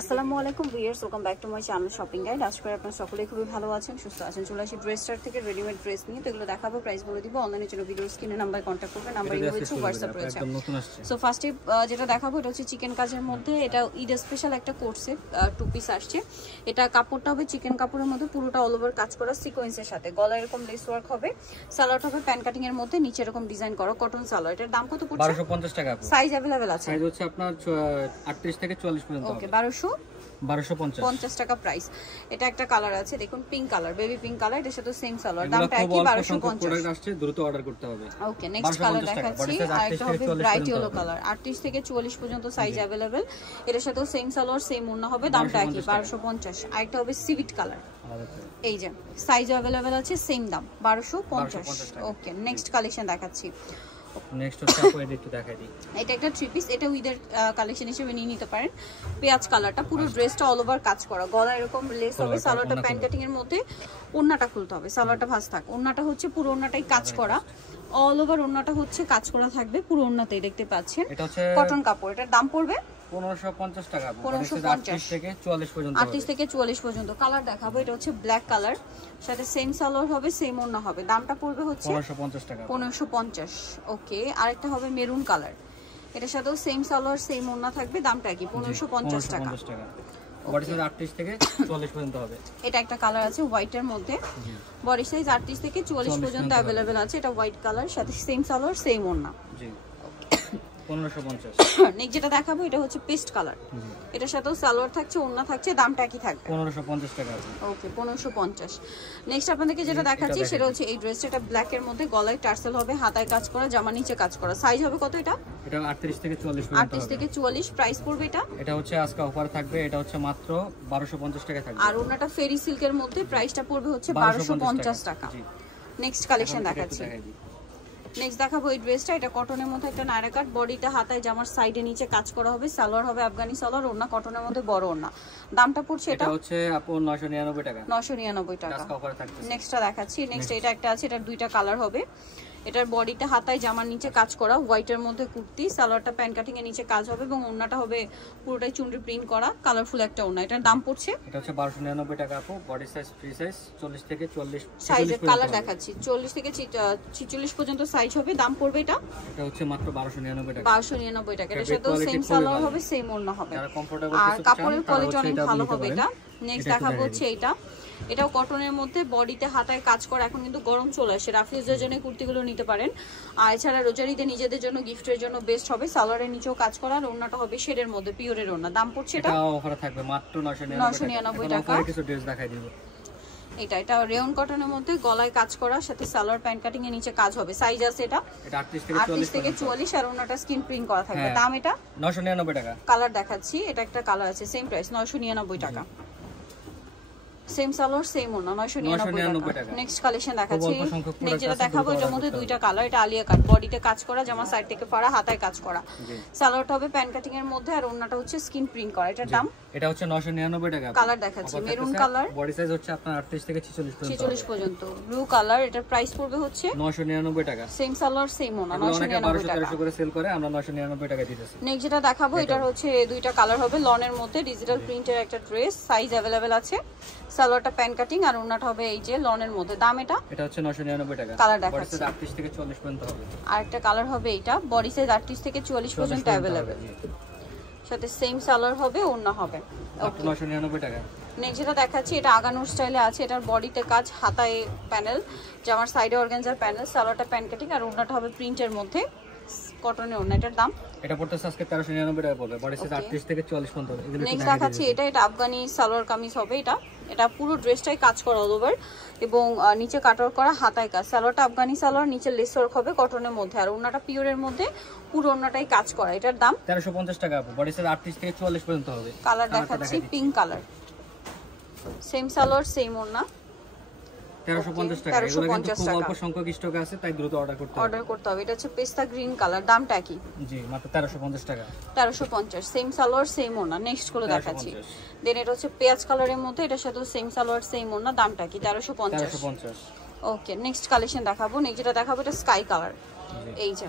আসসালামু আলাইকুম viewers, welcome back to my channel shopping guide. আশা করি আপনারা সকলেই খুবই ভালো আছেন, সুস্থ আছেন। চলে আসি ড্রেস স্টার থেকে রেডিমেড ড্রেস নিয়ে। তো এগুলো দেখাবো, প্রাইস বলে দিব। অনলাইনের জন্য ভিডিও স্ক্রিনে নাম্বার কন্ট্যাক্ট করবেন, নাম্বার রয়েছে, হোয়াটসঅ্যাপ রয়েছে। সো ফার্স্টে যেটা দেখাবো এটা হচ্ছে চিকেন কাজের মধ্যে। এটা ঈদ স্পেশাল একটা কোর্সে টু পিস আসছে। এটা কাপড়টা হবে চিকেন কাপড়ের মধ্যে, পুরোটা অল ওভার কাজ করা সিকোয়েন্সের সাথে। গলা এরকম লেস ওয়ার্ক হবে, সালোয়ারটা হবে প্যান কাটিং এর মধ্যে, নিচে এরকম ডিজাইন করা কটন সালোয়ার। এটার দাম কত পড়ছে? 1250 টাকা। সাইজ अवेलेबल আছে? সাইজ হচ্ছে আপনার 38 থেকে 44 পর্যন্ত। ওকে, 1250 টাকা প্রাইস। এটা একটা কালার আছে, দেখুন pink colour, baby pink colour. এটার সাথে সেম সালোয়ার, দামটা একই 1250। প্রোডাক্ট আসছে, দ্রুত অর্ডার করতে হবে। ওকে, নেক্সট কালার দেখাচ্ছি। আর একটা হবে ব্রাইট ইয়েলো কালার, 38 থেকে 44 পর্যন্ত সাইজ अवेलेबल। এটার সাথে সেম সালোয়ার, সেম ওড়না হবে, দামটা একই 1250। আর একটা হবে সিভিট কালার, এই যে সাইজ अवेलेबल আছে, সেম দাম 1250। ওকে, নেক্সট কালেকশন দেখাচ্ছি। নেক্সট হচ্ছে আপু এটা একটু দেখাই দিই। এটা একটা থ্রি পিস, এটা উইদের কালেকশন হিসেবে নিয়ে নিতে পারেন। পেঁয়াজ কালারটা, পুরো ড্রেসটা অল ওভার কাজ করা, গলা এরকম লেস হবে, সালোয়ারটা প্যান কাটিং এর মধ্যে, ওড়নাটা খুলতে হবে, সালোয়ারটা ভাঁজ থাক। ওড়নাটা হচ্ছে পুরো ওড়নাটাই কাজ করা, অল ওভার ওড়নাটা হচ্ছে কাজ করা থাকবে পুরো ওড়নাতেই, দেখতে পাচ্ছেন। এটা হচ্ছে কটন কাপড়। এটার দাম পড়বে 1550 টাকা। 1550 থেকে 44 পর্যন্ত। 38 থেকে 44 পর্যন্ত। কালার দেখাবো, এটা হচ্ছে ব্ল্যাক কালার, সাথে সেম সালোয়ার হবে, সেম ওড়না হবে, দামটা পড়বে হচ্ছে 1550 টাকা। 1550। ওকে, আরেকটা হবে মেরুন কালার, এটার সাথেও সেম সালোয়ার, সেম ওড়না থাকবে, দামটা কি 1550 টাকা। বডি সাইজ 38 থেকে 44 পর্যন্ত হবে। এটা একটা কালার আছে হোয়াইটের মধ্যে, বডি সাইজ 38 থেকে 44 পর্যন্ত अवेलेबल আছে। এটা হোয়াইট কালার, সাথে সেম সালোয়ার, সেম ওড়না। জি, 1550। নেক্সট যেটা দেখাবো এটা হচ্ছে পেস্ট কালার, এটার সাথেও সালোয়ার থাকছে, ওড়না থাকছে, দামটা কি থাকবে? 1550 টাকা। ওকে, 1550। নেক্সট আপনাদেরকে যেটা দেখাচ্ছি সেটা হচ্ছে এই ড্রেসটা। এটা ব্ল্যাক এর মধ্যে, গলায় টার্সেল হবে, হাতায় কাজ করা, জামা নিচে কাজ করা। সাইজ হবে কত এটা? এটা 38 থেকে 44 পর্যন্ত। 38 থেকে 44। প্রাইস পড়বে এটা? এটা হচ্ছে আজকে অফার থাকবে, এটা হচ্ছে মাত্র 1250 টাকা থাকবে। আর ওনাটা ফেরি সিল্কের মধ্যে, প্রাইসটা পড়বে হচ্ছে 1250 টাকা। নেক্সট কালেকশন দেখাচ্ছি। নেক্সট দেখাবো এই ড্রেসটা। এটা কটনের মধ্যে একটা নায়রা কাট, বডিটা হাতায় জামার সাইডে নিচে কাজ করা হবে, সালোয়ার হবে আফগানি সালোয়ার, ওড়না কটনের মধ্যে বড় ওড়না। দামটা পড়ছে এটা হচ্ছে আপু 999 টাকা। 999 টাকা। আজকে অফার থাকছে। নেক্সটটা দেখাচ্ছি। নেক্সট এটা একটা আছে, এটার দুইটা কালার হবে। এটার বডিটা হাতায় জামার নিচে কাজ করা, হোয়াইটের মধ্যে কুর্তি, সালোয়ারটা প্যান কাটিং এর নিচে কাজ হবে, এবং ওড়নাটা হবে পুরোটাই চুনরি প্রিন্ট করা, কালারফুল একটা ওড়না। এটার দাম পড়ছে, এটা হচ্ছে 1299 টাকা আপু। বডি সাইজ ফ্রি সাইজ 40 থেকে 44 সাইজের কালার দেখাচ্ছি, 40 থেকে 46 পর্যন্ত সাইজ হবে। দাম পড়বে এটা হচ্ছে মাত্র 1299 টাকা। 1299 টাকা। এটার সাথে সেম সালোয়ার হবে, সেম ওড়না হবে, আর কাপড়ের কোয়ালিটি অনেক ভালো হবে এটা। নেক্সট দেখাবো হচ্ছে এটা। এটাও কটনের মধ্যে, বডিতে হাতায় কাজ করা। এখন কিন্তু গরম চলে আসে, রাফিউজের জন্য কুর্তিগুলো নিতে পারেন। আর এছাড়া রোজারিতে নিজেদের জন্য গিফটের জন্য বেস্ট হবে। সালোয়ারের নিচেও কাজ করা, আর ওড়নাটা হবে শেডের মধ্যে, পিওরের ওড়না। দাম পড়ছে এটা অফারে থাকবে মাত্র 999 টাকা। কিছু ড্রেস দেখাই দিব। এটা রেয়ন কটনের মধ্যে, গলায় কাজ করা, সাথে সালোয়ার প্যান্ট কাটিং এর নিচে কাজ হবে। সাইজ আছে এটা 38 থেকে 44, আর ওড়নাটা স্কিন প্রিন্ট করা থাকবে। দাম এটা 999 টাকা। কালার দেখাচ্ছি, এটা একটা কালার আছে, সেম প্রাইস 999 টাকা। সেম সালোয়ার, সেম ওড়না, 999 টাকা। নেক্সট কালেকশন দেখাচ্ছি। নেক্সট যেটা দেখাবো এটার মধ্যে দুইটা কালার। এটা আলিয়া কাট, বডিতে কাজ করা, জামা সাইড থেকে ফাড়া, হাতায় কাজ করা, সালোয়ারটা হবে প্যান কাটিং এর মধ্যে, আর ওড়নাটা হচ্ছে স্কিন প্রিন্ট করা। এটার দাম এটা হচ্ছে 999 টাকা। কালার দেখাচ্ছি মেরুন কালার, বডি সাইজ হচ্ছে আপনার 38 থেকে 46 পর্যন্ত। ব্লু কালার, এটার প্রাইস পড়বে হচ্ছে 999 টাকা। সেম সালোয়ার, সেম ওড়না, 999 টাকা করে সেল করে, আমরা 999 টাকা দিতেছি। নেক্সট যেটা দেখাবো এটার হচ্ছে দুইটা কালার হবে, লনের মধ্যে, ডিজিটাল প্রিন্টের একটা ড্রেস। সাইজ अवेलेबल আছে, সালোয়ারটা প্যান কাটিং, আর ওড়নাটা হবে এই যে লনের মধ্যে। দাম এটা হচ্ছে 999 টাকা। কালার দেখাচ্ছি, 38 থেকে 40 পর্যন্ত হবে। আর একটা কালার হবে এটা, বডি সাইজ 38 থেকে 44 পর্যন্ত अवेलेबल, সাথে সেম সালোয়ার হবে, ওড়না হবে। ওকে, 999 টাকা। নেক্সট যেটা দেখাচ্ছি এটা আগানোর স্টাইলে আছে। এটার বডিতে কাজ, হাতায় প্যানেল, জামার সাইডে অর্গানজার প্যানেল, সালোয়ারটা প্যান কাটিং, আর ওড়নাটা হবে প্রিন্টের মধ্যে, কটনের ওড়না। এটার দাম এটা পড়তেছে আজকে 1399 টাকা পড়বে। বডি সাইজ 38 থেকে 40 পর্যন্ত হবে। নেক্সট দেখাচ্ছি এটা আফগানি সালোয়ার কামিজ হবে। এটা পুরো ড্রেসটাই কাজ করা অল ওভার, এবং নিচে কাটওয়ার করা, হাতায় কাজ। সালোয়ারটা আফগানি সালোয়ার, নিচে লেস ওয়ার্ক হবে কটনের মধ্যে, আর ওড়নাটা পিওরের মধ্যে, পুরো ওড়নাটাই কাজ করা। এটার দাম 1350 টাকা। বডি সাইজ 38 থেকে 44 পর্যন্ত হবে। কালার দেখাচ্ছি pink colour, same salwar, same ওড়না, 1350 টাকা। এগুলো কিন্তু খুব অল্প সংখ্যক স্টক আছে, তাই দ্রুত অর্ডার করতে হবে। এটা হচ্ছে পেস্তা গ্রিন কালার, দামটা কি? জি, মাত্র 1350 টাকা। 1350, সেম সালোয়ার, সেম ওড়না। নেক্সট গুলো দেখাচ্ছি। দেন এটা হচ্ছে পেঁয়াজ কালারের মধ্যে, এটার সাথে সেম সালোয়ার, সেম ওড়না, দামটা কি? 1350। ওকে, নেক্সট কালেকশন দেখাবো। নেক্সট যেটা দেখাবো এটা স্কাই কালার, এই যে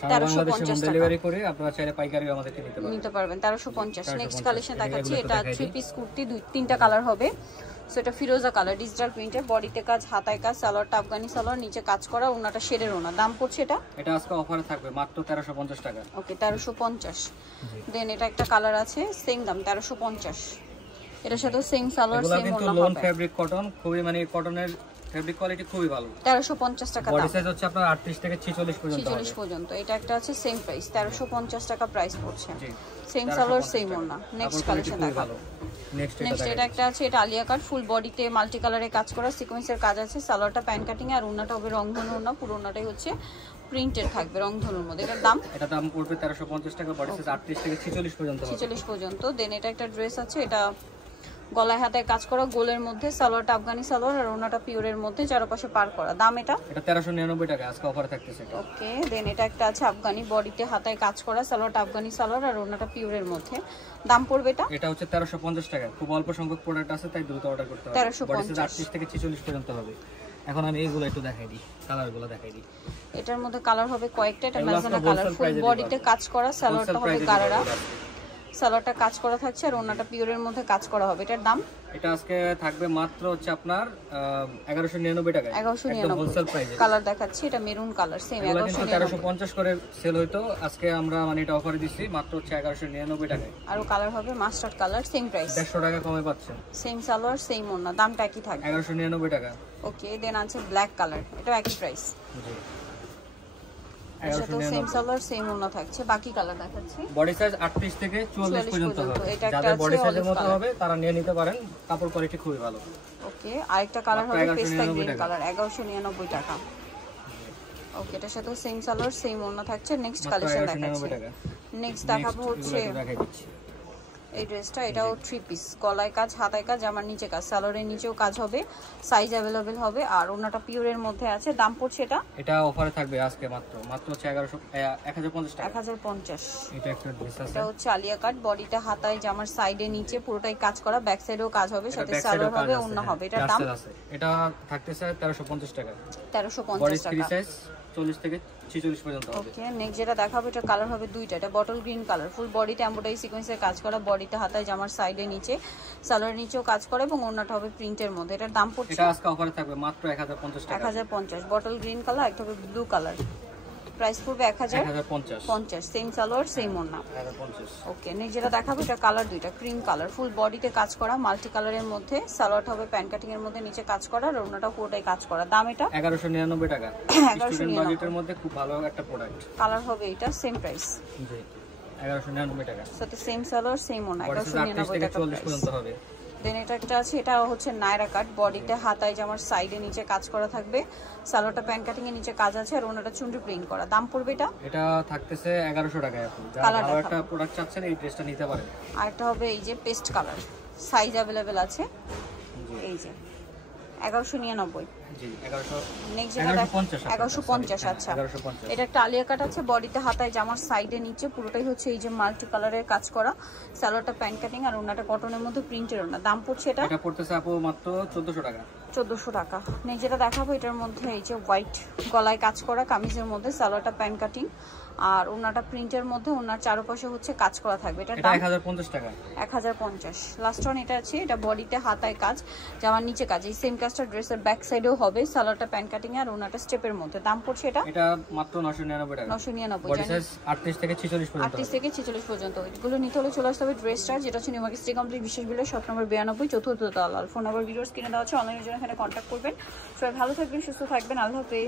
1350 টাকা ডেলিভারি করে আপনারা চাইলে পাইকারিও আমাদেরকে নিতে পারবেন 1350। নেক্সট কালেকশন দেখাচ্ছি, এটা 3 পিস কুর্তি, 3টা কালার হবে। সো এটা ফিরোজা কালার, ডিজিটাল প্রিন্টের, বডিতে কাজ, হাতায় কাজ, সালোয়ারটা আফগানি সালোয়ার, নিচে কাজ করা, ওনাটা শেডের ওনা। দাম পড়ছে এটা আজকে অফারে থাকবে মাত্র 1350 টাকা। ওকে 1350। দেন এটা একটা কালার আছে, সেম দাম 1350। এটার সাথে সেম সালোয়ার সেম ওনা হবে। লোন ফেব্রিক কটন, খুবই মানে কটনের ফেব্রিক কোয়ালিটি খুবই ভালো। 1350 টাকা দাম। বডি সাইজ হচ্ছে আপনার 38 থেকে 46 পর্যন্ত। 46 পর্যন্ত। এটা একটা আছে সেম প্রাইস 1350 টাকা প্রাইস পড়ছে। সেম সালোয়ার সেম ওনা। নেক্সট কালেকশন দেখাবো। নেক্সট এটা একটা আছে, এটা আলিয়া কাট, ফুল বডিতে মাল্টি কালারে কাজ করা, সিকোয়েন্সের কাজ আছে, সালোয়ারটা প্যান কাটিং আর ওনাটা হবে রংধনু ওনা, পুরো ওনাটাই হচ্ছে প্রিন্টেড থাকবে রংধনুর মধ্যে। এটার দাম পড়বে 1350 টাকা, বডি সাইজ 38 থেকে 46 পর্যন্ত। 46 পর্যন্ত। দেন এটা একটা ড্রেস আছে, এটা গলায় হাতায় কাজ করা, গোলের মধ্যে, সালোয়ারটা আফগানি সালোয়ার আর ওনাটা পিওরের মধ্যে, চারপাশে পার করা। দাম এটা 1399 টাকা, আজকে অফারে থাকতেছে। ওকে। দেন এটা একটা আছে আফগানি, বডিতে হাতায় কাজ করা, সালোয়ারটা আফগানি সালোয়ার আর ওনাটা পিওরের মধ্যে। দাম পড়বে এটা হচ্ছে 1350 টাকা। খুব অল্প সংখ্যক প্রোডাক্ট আছে, তাই দ্রুত অর্ডার করতে হবে। 1350, 38 থেকে 46 পর্যন্ত হবে। এখন আমি এইগুলো একটু দেখাই দিই, কালারগুলো দেখাই দিই। এটার মধ্যে কালার হবে কয়েকটা। এটা ম্যাজেন্টা কালার, ফুল বডিতে কাজ করা, সালোয়ারটা হবে গারারা, সালোয়ারটা কাজ করা থাকছে আর ওনাটা পিওরের মধ্যে কাজ করা হবে। এটার দাম আজকে থাকবে মাত্র হচ্ছে আপনার 1199 টাকা। 1199 হোলসেল প্রাইস। কালার দেখাচ্ছি, এটা মেরুন কালার, সেম 1350 করে সেল হইতো, আজকে আমরা মানে এটা অফারে দিচ্ছি মাত্র হচ্ছে 1199 টাকায়। আর কালার হবে মাস্টার্ড কালার, সেম প্রাইস, 150 টাকা কমে পাচ্ছেন। সেম সালোয়ার সেম ওনা, দামটা একই থাকবে 1199 টাকা। ওকে। দেন আছে ব্ল্যাক কালার, এটা একই প্রাইস। জি, এর সাথে সেম সালোয়ার সেম ওনা থাকছে। বাকি কালার দেখাচ্ছি। বডি সাইজ 38 থেকে 44 পর্যন্ত হবে। যাদের বডি সাইজের মতো হবে তারা নিয়ে নিতে পারেন, কাপড় কোয়ালিটি খুবই ভালো। ওকে। আরেকটা কালার হবে পেস্তা গ্রিন কালার, 1199 টাকা। ওকে, এটার সাথে সেম সালোয়ার সেম ওনা থাকছে। নেক্সট কালেকশন দেখাচ্ছি। নেক্সট দেখাবো হচ্ছে এই ড্রেসটা, এটাও 3 পিস, গলায় কাজ, হাতায় কাজ, আমার নিচে কাজ, সালোয়ারের নিচেও কাজ হবে, সাইজ अवेलेबल হবে আর ওনাটা পিওরের মধ্যে আছে। দাম পড়ছে এটা অফারে থাকবে আজকে মাত্র হচ্ছে 1050 টাকা। 1050। এটা একটা ড্রেস আছে, এটা হচ্ছে আলিয়া কাট, বডিতে হাতায় জামার সাইডে নিচে পুরোটাই কাজ করা, ব্যাক সাইডেও কাজ হবে, সাথে সালোয়ার হবে, ওন্না হবে। এটার দাম এটা থাকতেছে 1350 টাকা। 1350 টাকা। বডি সাইজ 40 থেকে 46 পর্যন্ত হবে। ওকে। নেক্সট যেটা দেখাবো, এটা কালার হবে দুইটা, এটা বটল গ্রিন কালার, ফুল বডিতে এমব্রয়ডারি সিকোয়েন্সের কাজ করা, বডিতে হাতায় জামার সাইডে নিচে, সালোয়ার নিচেও কাজ করে এবং ওন্নাটা হবে প্রিন্টের মধ্যে। এটার দাম পড়ছে এটা আজকে অফারে থাকবে মাত্র 1050 টাকা। 1050। বটল গ্রিন কালার, একটা হবে ব্লু কালার, প্রাইস পড়বে 1050। সেম সালোয়ার সেম ওন্না। 1050। ওকে। নেক্সট যেটা দেখাবো, এটা কালার দুইটা, ক্রিম কালার, ফুল বডিতে কাজ করা, মাল্টি কালারের মধ্যে, সালোয়ারটা হবে প্যান কাটিং এর মধ্যে, নিচে কাজ করা আর ওন্নাটা পুরোটাই কাজ করা। দাম এটা 1199 টাকা। স্টুডেন্ট বাজেটের মধ্যে খুব ভালো একটা প্রোডাক্ট। কালার হবে এটা সেম প্রাইস। জি, 1199 টাকা। সাথে সেম সালোয়ার সেম ওন্না, 1199 টাকা পর্যন্ত হবে। দেন এটা একটা আছে, এটা হচ্ছে নায়রা কাট, বডিতে হাতায় জামার সাইডে নিচে কাজ করা থাকবে, সালোয়ারটা প্যান কাটিং এর নিচে কাজ আছে আর ওনাটা চুন্ডি প্রিন্ট করা। দাম পড়বে এটা থাকতেছে 1100 টাকা। এখন যারা ভালো একটা প্রোডাক্ট চাচ্ছেন এই ড্রেসটা নিতে পারেন। আর একটা হবে এই যে পেস্ট কালার, সাইজ अवेलेबल আছে, এই যে 1199। জি, 1100। নেক্সট যেটা 1150। আচ্ছা, এটা একটা আলিয়া কাট আছে, বডিতে হাতায় জামার সাইডে নিচে পুরোটাই হচ্ছে এই যে মাল্টি কালারের কাজ করা, সালোয়ারটা প্যান কাটিং আর ওনাটা কটনের মধ্যে প্রিন্টের ওনা। দাম পড়ছে এটা পড়তেছে আপু মাত্র 1400 টাকা। 1400 টাকা। নেক্সট যেটা দেখাবো, এটার মধ্যে এই যে হোয়াইট গলায় কাজ করা, কামিজের মধ্যে সালোয়ারটা প্যান কাটিং আর ওনাটা প্রিন্টের মধ্যে, ওনার চারপাশে হচ্ছে কাজ করা থাকবে। এটা 1050 টাকা। 1050। লাস্ট ওয়ান এটা আছে, এটা বডিতে হাতায় কাজ, জামার নিচে কাজ, এই সেম কাজটা ড্রেসের ব্যাক সাইডেও হবে, সালোয়ারটা প্যান কাটিং আর ওনাটা স্টেপের মধ্যে। দাম পড়ছে এটা মাত্র 999 টাকা। 999। বডি সাইজ 38 থেকে 46 পর্যন্ত। 38 থেকে 46 পর্যন্ত। এগুলো নিতে হলে চলে আসতে হবে ড্রেসটা, যেটা হচ্ছে নিউ মার্কেট সিটি কমপ্লেক্স বিশেষ বিল্ডার, শপ নম্বর 92, চতুর্থ তলা। ফোন নাম্বার ভিডিওস কিনে দেওয়া আছে, অনলাইনের জন্য এখানে কন্ট্যাক্ট করবেন। সবাই ভালো থাকবেন, সুস্থ থাকবেন, আল্লাহ হাফেজ।